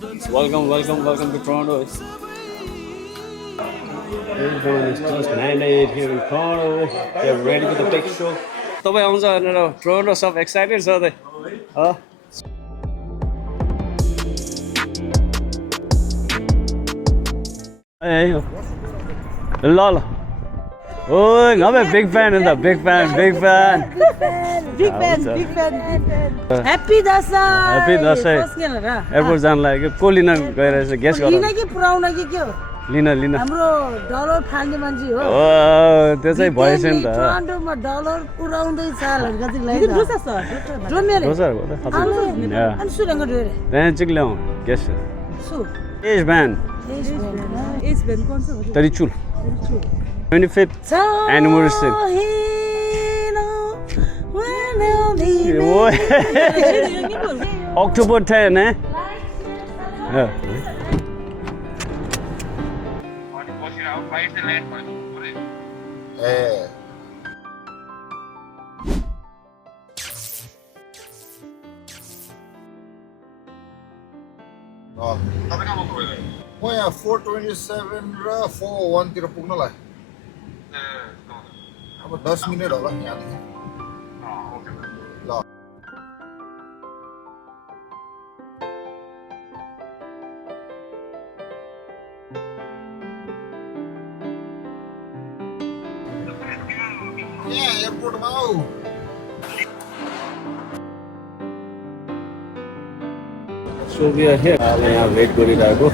Welcome to Toronto. Everyone is just landed here in Toronto. They're ready for the big show. तपाईँ आउँछ भनेर Toronto सब excited छ त Hey, lol. Oh, I'm a big fan of the big fan. Big fan. Happy Dasai. Airport जान लाग्यो को लिन गइरहेछ गेस गर लिन कि पुराउन कि के हो लिन हाम्रो डलर फाल्ने मान्छे हो त्यो चाहिँ भएछ नि त टोरन्टोमा डलर पुराउँदै सालहरु कति लाग्यो दोसा सर जो मेरो दोसा हो त अनि सुरंग डोरे त्यहाँ चाहिँ ल्याउ गेस सु एज ब्यान्ड कौन सा हो 32 25th anniversary October 10 eh yeah म यहाँ 427 र 401 तिर पुग्नलाई अब 10 मिनेट होला यहाँदेखि ल यहाँ एयरपोर्टमा आऊ So we are here. यहाँ वेट गरिरहेको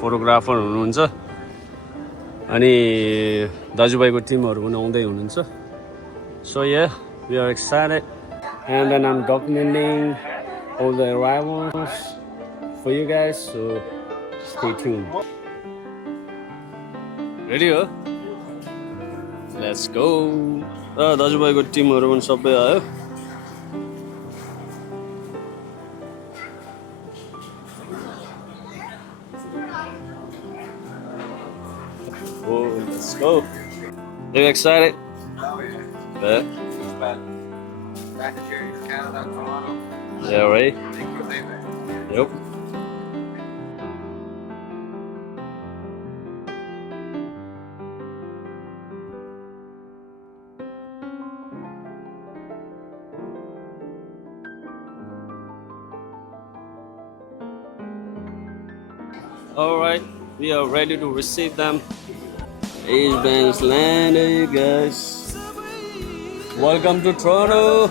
फोटोग्राफर हुनुहुन्छ अनि दाजुभाइको टिमहरु पनि आउँदै हुनुहुन्छ So yeah, we are excited and then I'm documenting all the arrivals for you guys, so stay tuned. Ready ho? Let's go. दाजुभाइको टिमहरु पनि सबै आयो Oh, let's go. Are you excited? Yeah. Yeah, right? Yep. All right, we are ready to receive them. Ace band's landed, guys. Welcome to Toronto.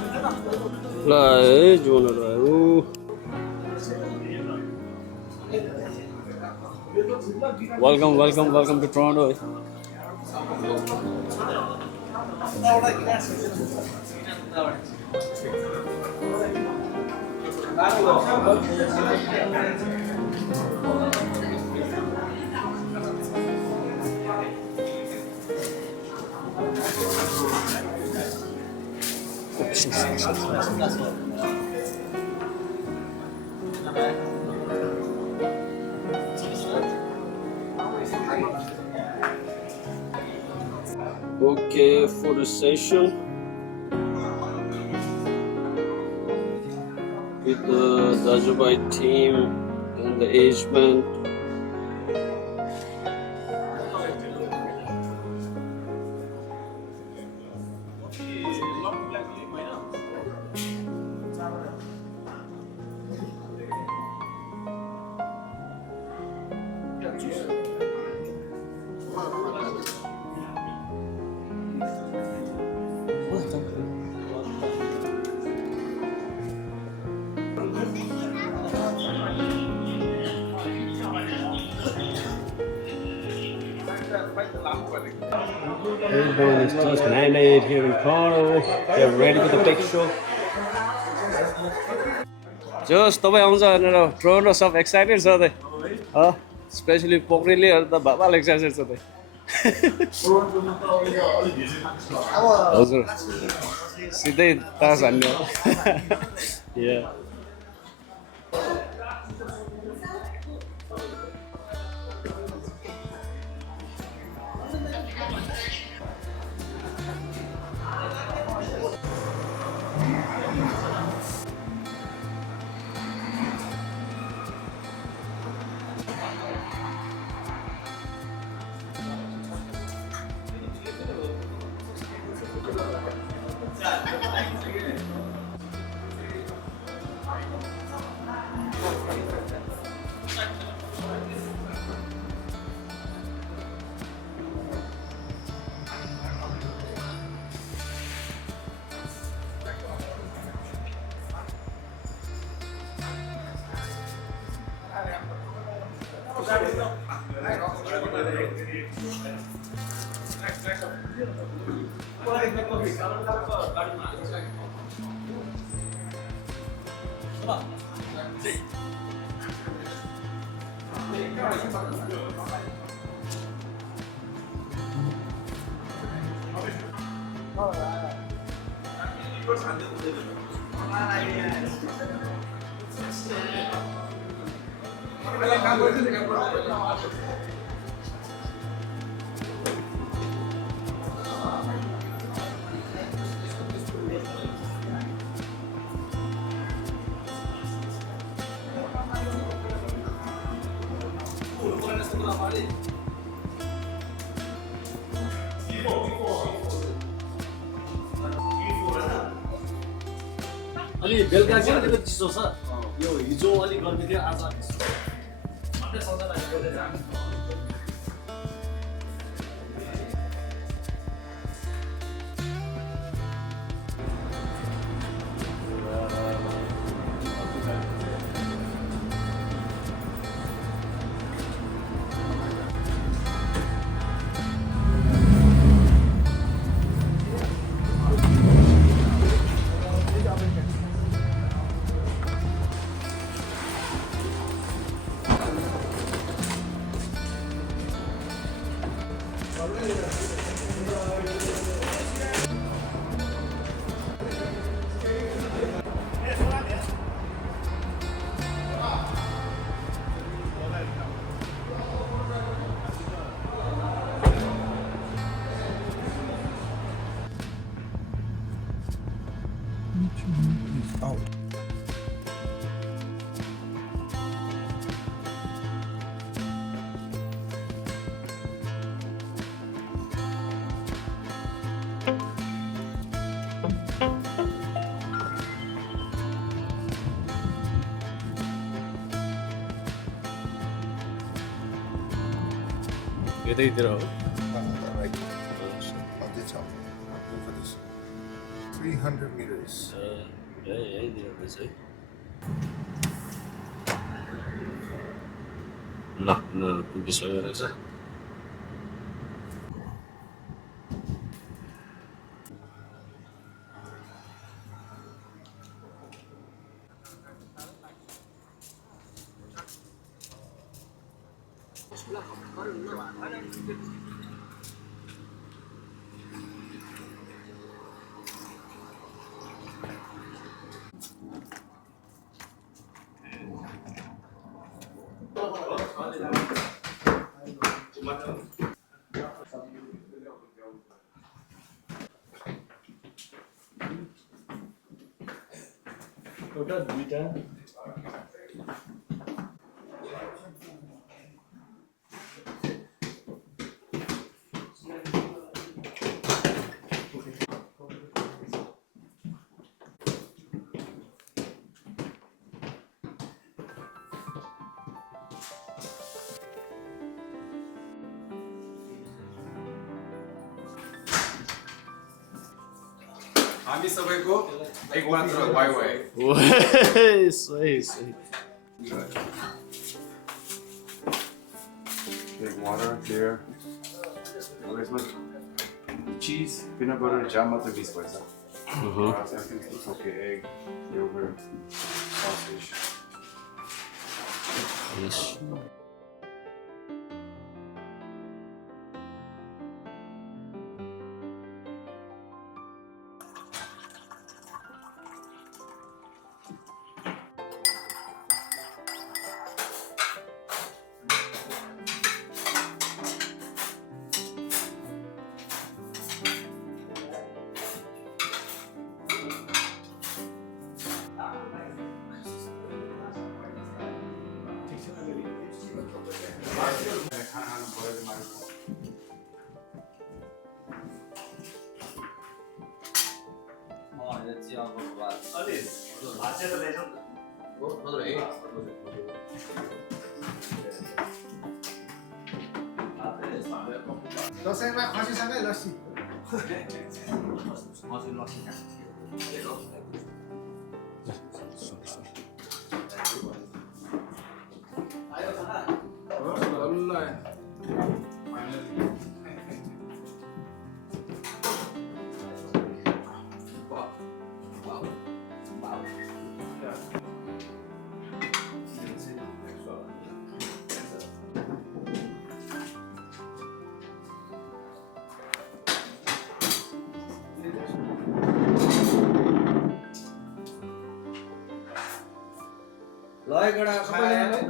Welcome to Toronto. Okay, photo session with the Daju Bhai team and the Age band. Everyone is just landed here in Toronto. They're ready for the big show. Just तपाईँ आउँछ भनेर Toronto सब excited छ त specially पोखरेलीहरु त बाबाल excited छ त हजुर सिधै तास हान्ने Yeah. अनि बेलुका चाहिँ अलिकति चिसो छ यो हिजो अलिक गर्मी थियो आज यतैतिर हो Right on the top. Over this. 300 meters. यहीँतिर रहेछ है ल पुगिसकेको रहेछ एउटा दुईटा हामी सबैको एक मात्र वाइ वाइ सही सही Like water, clear. यसमा cheese, peanut butter, jam मात्र मिस भएछ. It's okay, egg, yogurt, sausage. yes. दसैँमा खसीसँगै lassi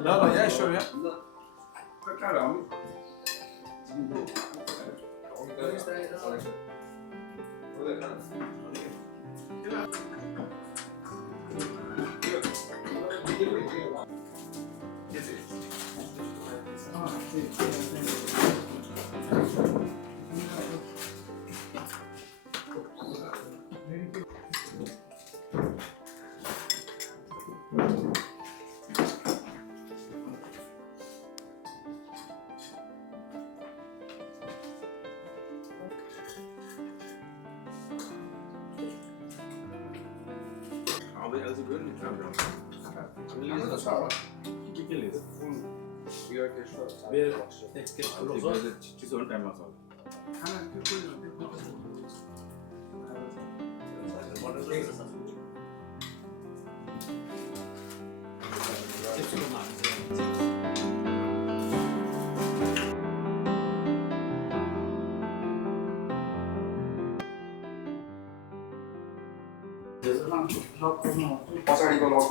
No, yeah, sure, yeah. Abi also wirklich dran. चिसो पनि टाइममा छ पछाडिको